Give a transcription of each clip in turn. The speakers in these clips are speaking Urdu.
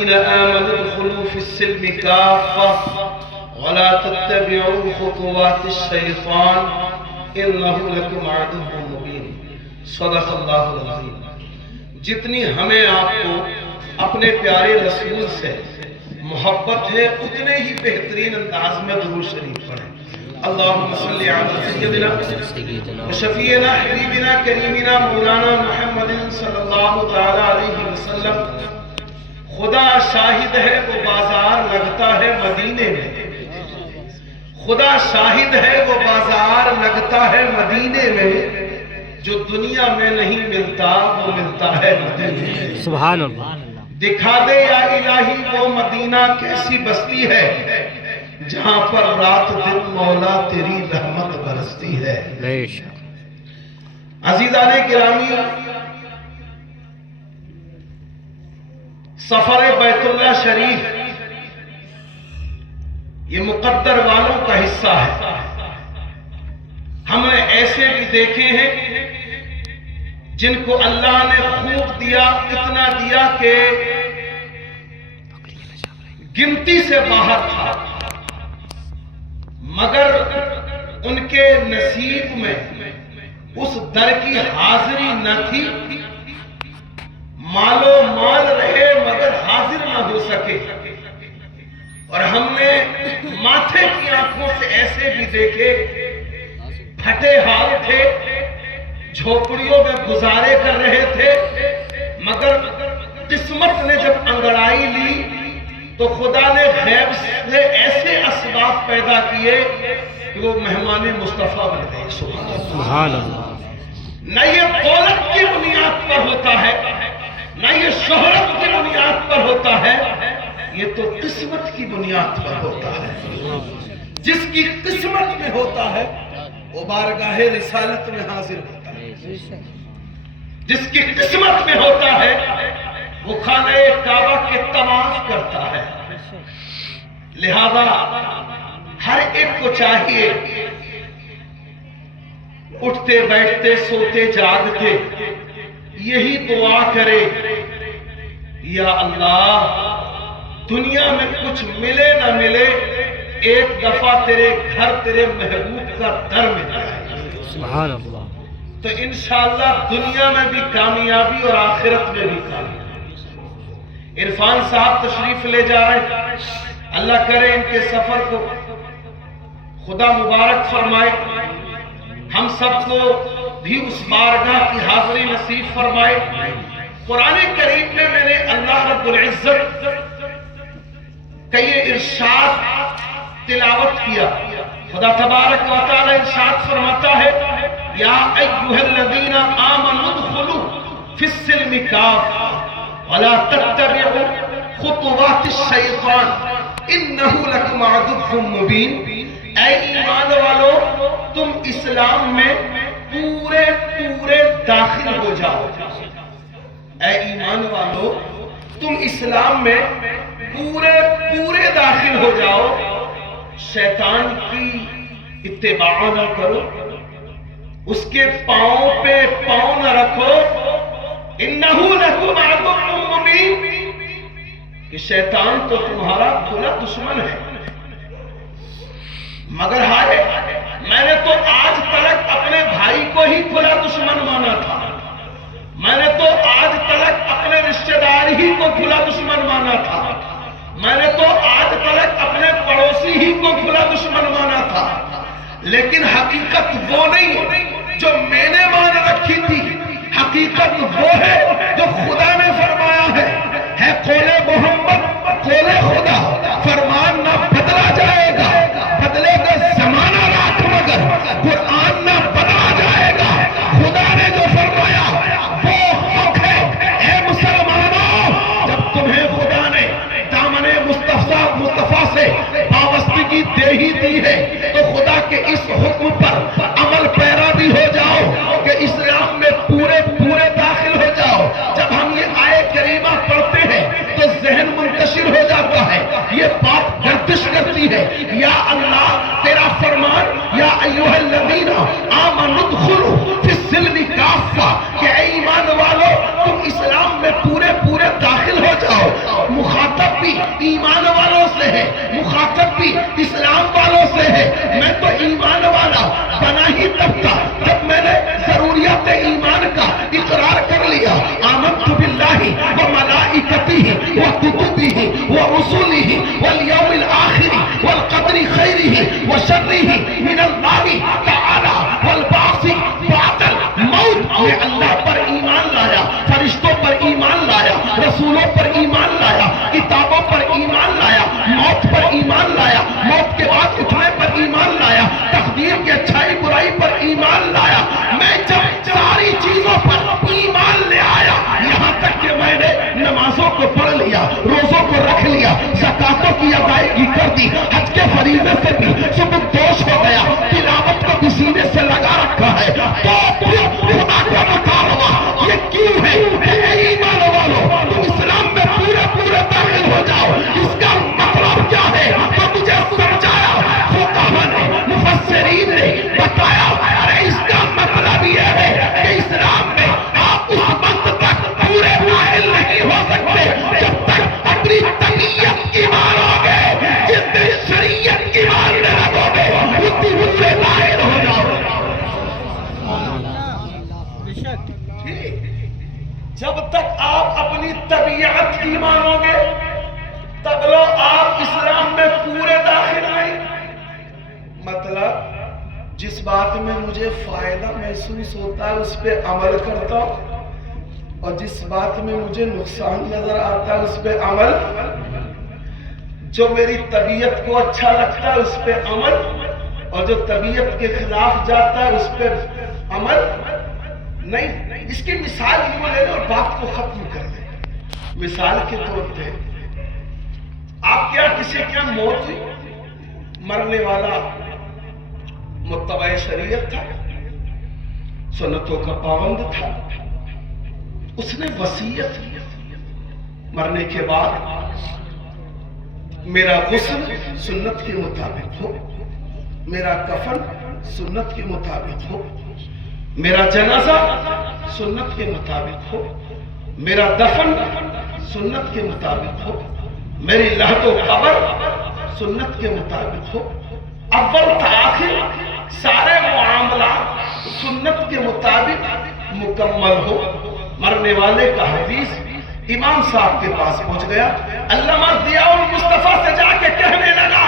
الذين آمنوا ادخلوا في السلم كافة ولا تتبعوا خطوات الشيطان إنه لكم عدو مبين. صدق اللہ العظیم. جتنی ہمیں آپ کو اپنے پیارے رسول سے محبت ہے اتنے ہی بہترین انداز میں درود شریف پڑھیں. اللہم صلی علی سیدنا شفیعنا حبیبنا کریمنا مولانا محمد صلی اللہ تعالی علیہ وسلم. خدا شاہد ہے وہ بازار لگتا ہے مدینے میں. خدا شاہد ہے وہ بازار لگتا ہے مدینے میں. جو دنیا میں نہیں ملتا وہ ملتا ہے مدینے میں. سبحان اللہ. دکھا دے یا الہی وہ مدینہ کیسی بستی ہے جہاں پر رات دن مولا تیری رحمت برستی ہے. بے شک. عزیزان گرامی، سفر بیت اللہ شریف یہ مقدر والوں کا حصہ ہے. ہم نے ایسے بھی دیکھے ہیں جن کو اللہ نے خوب دیا، اتنا دیا کہ گنتی سے باہر تھا، مگر ان کے نصیب میں اس در کی حاضری نہ تھی. مالو مال رہے مگر حاضر نہ ہو سکے. اور ہم نے ماتھے کی آنکھوں سے ایسے بھی دیکھے پھٹے حال تھے، جھوپڑیوں میں گزارے کر رہے تھے، مگر قسمت نے جب انگڑائی لی تو خدا نے غیب سے ایسے اسباب پیدا کیے کہ وہ مہمان مصطفیٰ بن گئے. سبحان اللہ. نہ یہ دولت کی بنیاد پر ہوتا ہے، نہ یہ شہرت کی بنیاد پر ہوتا ہے، یہ تو قسمت کی بنیاد پر ہوتا ہے. جس کی قسمت میں ہوتا ہے وہ بارگاہ رسالت میں حاضر ہوتا ہے. جس کی قسمت میں ہوتا ہے وہ خانہ کعبہ کے طواف کرتا ہے. لہذا ہر ایک کو چاہیے اٹھتے بیٹھتے سوتے جاگتے یہی دعا کرے، یا اللہ دنیا میں کچھ ملے نہ ملے ایک دفعہ تیرے گھر تیرے محبوب کا در مل جائے. سبحان اللہ. تو انشاءاللہ دنیا میں بھی کامیابی اور آخرت میں بھی کامیابی. عرفان صاحب تشریف لے جا رہے، اللہ کرے ان کے سفر کو خدا مبارک فرمائے، ہم سب کو بھی اس بارگاہ کی حاضری نصیب فرمائے. قرآن کریم میں نے اللہ رب العزت کا یہ ارشاد تلاوت کیا. خدا تبارک و تعالی ارشاد فرماتا ہے، یا ایھا الذین آمنوا ادخلوا فی السلم کافۃ ولا تتبعوا خطوات الشیطان انہ لکم عدو مبین. اے ایمان والو تم اسلام میں پورے پورے داخل ہو جاؤ. اے ایمان والو تم اسلام میں پورے پورے داخل ہو جاؤ. شیطان کی اتباع نہ کرو، اس کے پاؤں پہ پاؤں نہ رکھو. انہو لکم عدو مبین، کہ شیطان تو تمہارا کھلا دشمن ہے. مگر ہائے میں نے تو آج تلک اپنے بھائی کو ہی کھلا دشمن مانا تھا، میں نے تو آج تلک اپنے رشتہ دار ہی کو کھلا دشمن مانا تھا، میں نے تو آج تلک اپنے پڑوسی ہی کو کھلا دشمن مانا تھا. لیکن حقیقت وہ نہیں جو میں نے مان رکھی تھی. حقیقت وہ ہے جو خدا نے فرمایا ہے قول محمد قول خدا. فرمان نہ بدلا جائے گا، بدلے گا زمانہ رات مگر قرآن نہ بدلا جائے گا. خدا نے جو فرمایا وہ حق ہے. اے مسلمانوں، جب تمہیں خدا نے دامن مصطفیٰ سے وابستگی دے ہی دی ہے تو خدا کے اس حکم پر عمل پیرا بھی ہو جاؤ کہ اسلام میں پورے پورے داخل ہو جاؤ. جب ہم یہ آیت کریمہ پڑھتے ہیں تو ذہن منتشر ہو جاتا ہے، یہ بات گردش کرتی ہے. یا اللہ تیرا فرمان یا ایھا الذین آمنوا ادخلوا فی السلم کافۃ، کہ اے ایمان والو تم اسلام میں پورے داخل ہو جاؤ. مخاطب بھی ایمان والوں سے ہے, مخاطب بھی اسلام والوں سے ہے. میں تو ایمان والا بنا ہی تب تھا جب میں نے ضروریات ایمان کا اقرار کر لیا. آمنت باللہ و ملائکتہ و کتبہ و رسلہ والیوم الآخر والقدر خیرہ و شرہ من اللہ تعالی والبعث بعد الموت. میں اللہ پر ایمان لایا, فرشتوں پر ایمان لایا, رسولوں پر ایمان لایا, کتابوں پر ایمان لایا, موت پر ایمان لایا, موت کے بعد اٹھنے پر ایمان لایا, تقدیر کی اچھائی برائی پر ایمان لایا. میں جب ساری چیزوں پر ایمان لے آیا, یہاں تک کہ میں نے نمازوں کو پڑھ لیا, روزوں کو رکھ لیا, زکاتوں کی ادائیگی کر دی, حج کے فریضے سے بھی سبکدوش ہو گیا, تلاوت کو بھی سینے سے لگا رکھا ہے, تو پھر خدا کا مطالبہ یہ کیوں ہے کہ اے ایمان والو تم اسلام میں پورے داخل ہو جاؤ. اس کا مطلب کیا ہے تو مجھے سمجھایا, فقہا نے, مفسرین نے بتایا. ارے اس کا مطلب یہ ہے کہ اسلام میں آپ اس وقت تک پورے داخل نہیں ہو سکتے جب تک اپنی طبیعت کی مانو گے. جس دن شریعت کی ماننے لگو گے اس دن اس سے داخل ہو جاؤ. جب تک آپ اپنی طبیعت کی مانو گے تب لو آپ اسلام میں پورے داخل آئیں. مطلب جس بات میں مجھے فائدہ محسوس ہوتا ہے اس پہ عمل کرتا ہوں, اور جس بات میں مجھے نقصان نظر آتا ہے اس پہ عمل, جو میری طبیعت کو اچھا لگتا ہے اس پہ عمل, اور جو طبیعت کے خلاف جاتا ہے اس پہ عمل نہیں. اس کی مثال یوں لے لو اور بات کو ختم کر دیں. مثال کے طور پہ آپ کیا کسی کیا موت ہوئی, مرنے والا متبع شریعت تھا, سنتوں کا پابند تھا, اس نے وصیت کی مرنے کے بعد میرا غسل سنت کے مطابق ہو, میرا کفن سنت کے مطابق ہو, میرا جنازہ سنت کے مطابق ہو, میرا دفن سنت کے مطابق ہو, میری لحد و قبر سنت کے مطابق ہو. اول تا آخر سارے معاملات سنت کے مطابق مکمل ہو. مرنے والے کا حدیث امام صاحب کے پاس پہنچ گیا. علامہ ضیاء المصطفیٰ سے جا کے کہنے لگا,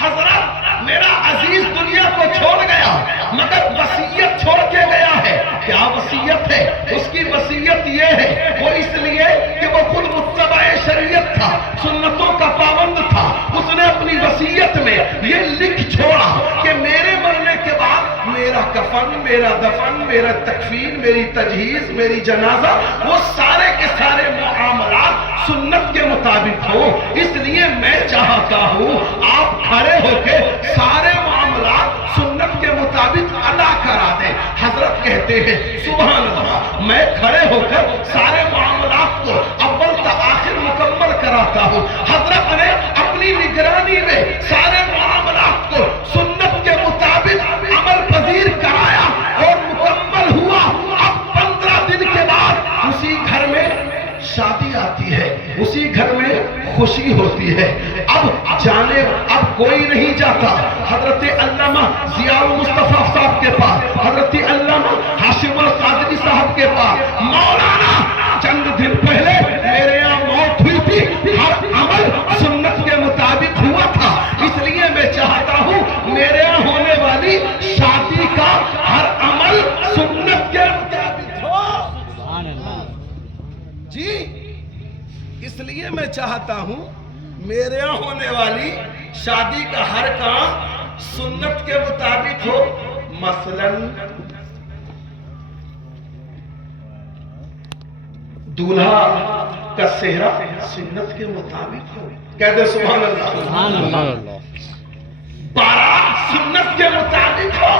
حضرت میرا عزیز دنیا کو چھوڑ گیا مگر وصیت چھوڑ کے گیا ہے. کیا وصیت ہے؟ اس کی وصیت یہ ہے, وہ اس لیے کہ وہ خود متبع شریعت تھا, سنتوں کا پابند تھا. اس نے اپنی وصیت میں یہ لکھ چھوڑا کہ میرے مرنے کے بعد میرا کفن, میرا دفن, میرا تکفین, میری تجہیز, میری جنازہ, وہ سارے کے سارے معاملات سنت کے مطابق ہو. اس لیے میں چاہتا ہوں آپ کھڑے ہو کے سارے معاملات سنت کے مطابق ادا کرا دیں. حضرت کہتے ہیں سبحان اللہ, میں کھڑے ہو کر سارے معاملات کو اول تا آخر مکمل کراتا ہوں. حضرت نے اپنی نگرانی میں سارے معاملات کو سنت کے مطابق عمل پذیر کرایا اور مکمل ہوا. اب 15 دن کے بعد اسی گھر میں شادی آتی ہے, اسی گھر میں خوشی ہوتی ہے. اب کوئی نہیں جاتا حضرت علامہ ضیاء المصطفیٰ صاحب کے پاس, حضرت علامہ ہاشم القادری صاحب کے پاس. مولانا چند دن پہلے میرے یہاں موت ہوئی تھی, ہر عمل سنت کے مطابق ہوا تھا. اس لیے میں چاہتا ہوں میرے یہاں ہونے والی شادی کا ہر عمل سنت کے مطابق ہو. جی, اس لیے میں چاہتا ہوں میرے یہاں ہونے والی شادی کا ہر کام سنت کے مطابق ہو. مثلاً دولہا کا صحرا سنت کے مطابق ہو. کہہ دے سبحان اللہ. سبحان اللہ. بارات سنت کے مطابق ہو,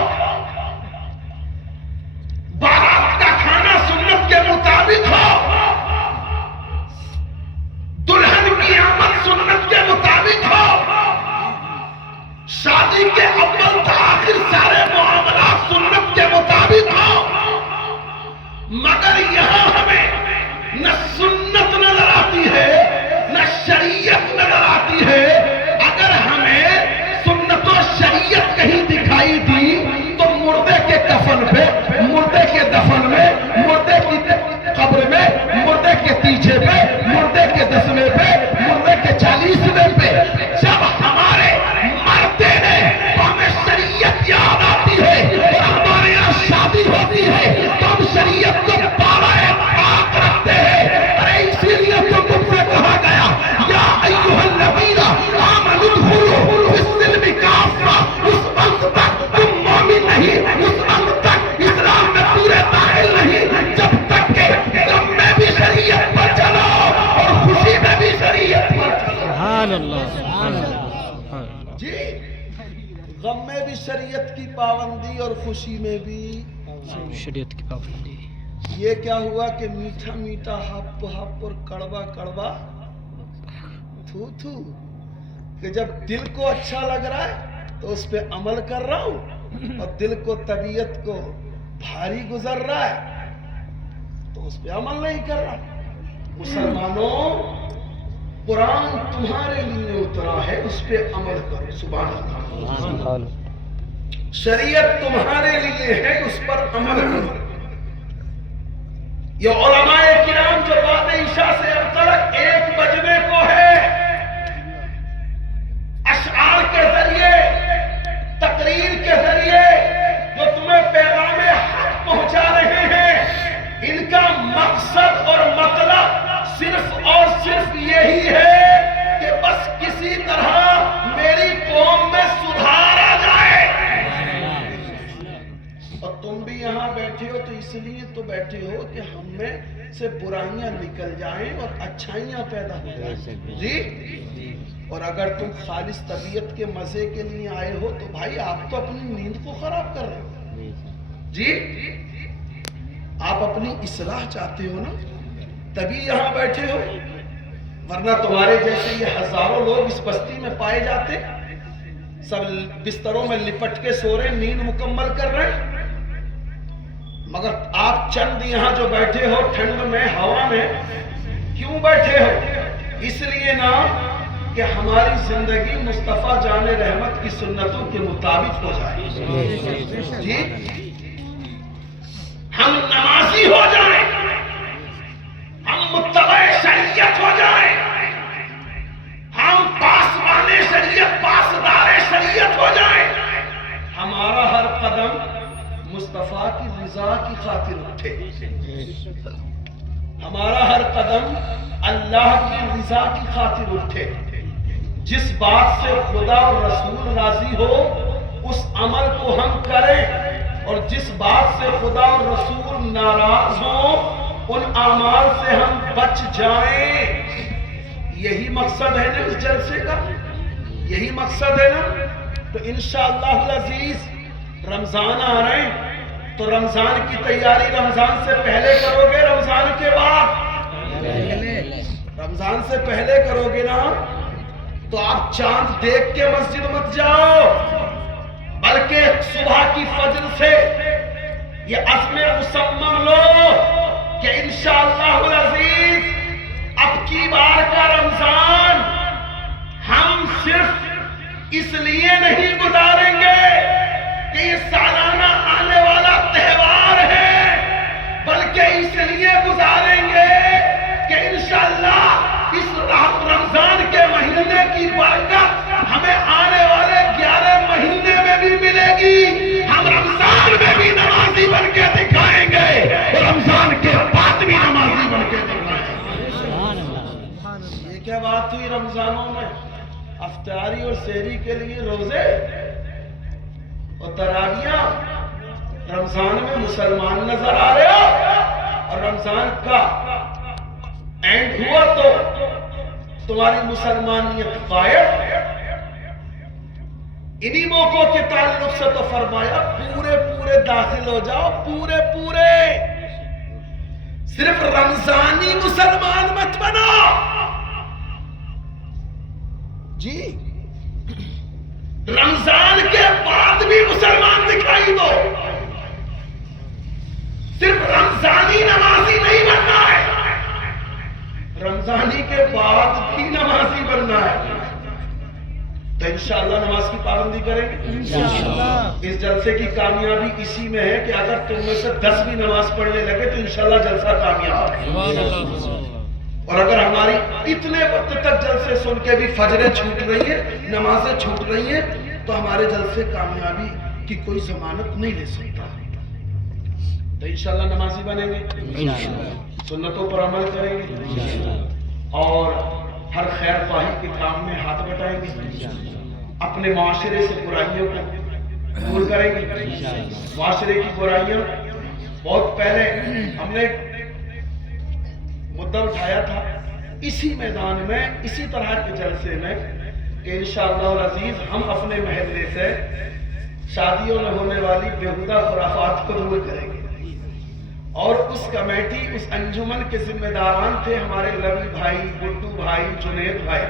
بارات کا کھانا سنت کے مطابق ہو, دلہن کی آمد سنت کے مطابق ہو. شادی کے اول تا آخر سارے معاملات سنت کے مطابق ہو. مگر یہاں ہمیں کے دفن میں، مردے کی قبر میں، مردے کے تیجے پہ، مردے کے دسویں پہ، مردے کے 40ویں پہ جب ہمارے مرتے ہیں تو ہمیں شریعت یاد آتی ہے، اور ہمارے یہاں شادی ہوتی ہے تو ہم شریعت کو بالائے طاق رکھتے ہیں۔ ارے اسی لیے تو تم سے کہا گیا یا ایھا الذین آمنوا ادخلوا فی السلم کافہ، اس وقت تک تم مومن نہیں، اس وقت تک اسلام میں پورے داخل نہیں جب تک کہ غم میں بھی شریعت پر چلو اور خوشی میں بھی شریعت پر چلو۔ سبحان اللہ، سبحان اللہ۔ جی، غم میں بھی شریعت کی پابندی اور خوشی میں بھی۔ شریعت کی پابندی۔ یہ کیا ہوا کہ میٹھا میٹھا ہپ ہپ اور کڑوا کڑوا تھو تھو، کہ جب دل کو اچھا لگ رہا ہے تو اس پہ عمل کر رہا ہوں، اور دل کو طبیعت کو بھاری گزر رہا ہے تو اس پہ عمل نہیں کر رہا۔ مسلمانوں، قرآن تمہارے لیے اترا ہے، اس پہ عمل کرو۔ سبحان اللہ۔ شریعت تمہارے لیے ہے، اس پر عمل کرو۔ یہ علماء کرام جو بعد عشاء سے اب تک 1 بجنے کو ہے، اشعار کے ذریعے، تقریر کے ذریعے جو تمہیں پیغام حق پہنچا رہے ہیں، ان کا مقصد اور مطلب صرف اور صرف یہی ہے کہ بس کسی طرح میری قوم میں سدھار آ جائے۔ اور تم بھی یہاں بیٹھے ہو تو اس لیے تو بیٹھے ہو کہ ہم میں سے برائیاں نکل جائیں اور اچھائیاں پیدا ہو جائیں۔ جی، اور اگر تم خالص طبیعت کے مزے کے لیے آئے ہو تو بھائی آپ تو اپنی نیند کو خراب کر رہے ہو۔ جی، آپ اپنی اصلاح چاہتے ہو نا، تبھی یہاں بیٹھے ہو، ورنہ تمہارے جیسے یہ ہزاروں لوگ اس بستی میں پائے جاتے، سب بستروں میں لپٹ کے سو رہے، نیند مکمل کر رہے، مگر آپ چند یہاں جو بیٹھے ہو ٹھنڈ میں، ہوا میں، کیوں بیٹھے ہو؟ اس لیے نا کہ ہماری زندگی مصطفیٰ جان رحمت کی سنتوں کے مطابق ہو جائے۔ جی، ہم نمازی ہو جائیں، ہم متبع شریعت ہو جائیں، ہم پاسبان شریعت، پاسدار شریعت ہو جائیں، ہمارا ہر قدم مصطفیٰ کی رضا کی خاطر اٹھے، ہمارا ہر قدم اللہ کی رضا کی خاطر اٹھے۔ جس بات سے خدا اور رسول راضی ہو اس عمل کو ہم کریں، اور جس بات سے خدا اور رسول ناراض ہوں ان اعمال سے ہم بچ جائیں۔ یہی مقصد ہے نا اس جلسے کا، یہی مقصد ہے نا۔ تو انشاءاللہ العزیز رمضان آ رہے ہیں تو رمضان کی تیاری رمضان سے پہلے کرو گے، رمضان کے بعد؟ رمضان سے پہلے کرو گے نا تو آپ چاند دیکھ کے مسجد مت جاؤ، بلکہ صبح کی فجر سے یہ عزم مصمم لو کہ انشاءاللہ العزیز اب کی بار کا رمضان ہم صرف اس لیے نہیں گزاریں گے کہ یہ سالانہ آنے والا تہوار ہے، بلکہ اس لیے گزاریں گے کہ انشاءاللہ اس رمضان کے مہینے کی برکت ہمیں آنے والے 11 مہینے میں بھی ملے گی۔ ہم رمضان میں بھی نمازی بن کے دکھائیں گے اور رمضان کے بعد بھی نمازی بن کے دکھائیں گے۔ یہ کیا بات ہوئی رمضانوں میں؟ افطاری اور سحری کے لیے روزے اور تراویحاں، رمضان میں مسلمان نظر آ رہے ہو، اور رمضان کا اینڈ ہوا تو تمہاری مسلمانیت غائب۔ انہی موقعوں کے تعلق سے تو فرمایا پورے داخل ہو جاؤ، پورے صرف رمضانی مسلمان مت بنو۔ جی، رمضان کے بعد بھی مسلمان دکھائی دو، صرف رمضانی نمازی نہیں بننا ہے، رمضانی کے بعد بھی نمازی بننا ہے۔ تو انشاءاللہ نماز کی پابندی کریں گے انشاءاللہ. اس جلسے کی کامیابی اسی میں ہے کہ اگر تم میں سے 10 بھی نماز پڑھنے لگے تو انشاءاللہ جلسہ کامیاب ہے. اور اگر ہماری اتنے وقت تک جلسے سن کے بھی فجریں چھوٹ رہی ہیں، نمازیں چھوٹ رہی ہیں، تو ہمارے جلسے کامیابی کی کوئی ضمانت نہیں لے سکتا. تو انشاءاللہ نمازی بنیں گے، سنتوں پر عمل کریں گے، اور ہر خیر خواہی کے کام میں ہاتھ بٹائیں گے، اپنے معاشرے سے برائیوں کو دور کریں گے. معاشرے کی برائیاں بہت پہلے ہم نے مدعا اٹھایا تھا اسی میدان میں، اسی طرح کے جلسے میں، کہ انشاءاللہ العزیز ہم اپنے محلے سے شادیوں میں ہونے والی بیہودہ خرافات کو دور کریں گے. اور اس کمیٹی، اس انجمن کے ذمہ داران تھے ہمارے لوی بھائی، گڈو بھائی، جنید بھائی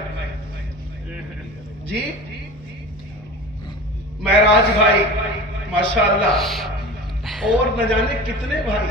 جی، معراج بھائی ماشاءاللہ، اور نہ جانے کتنے بھائی.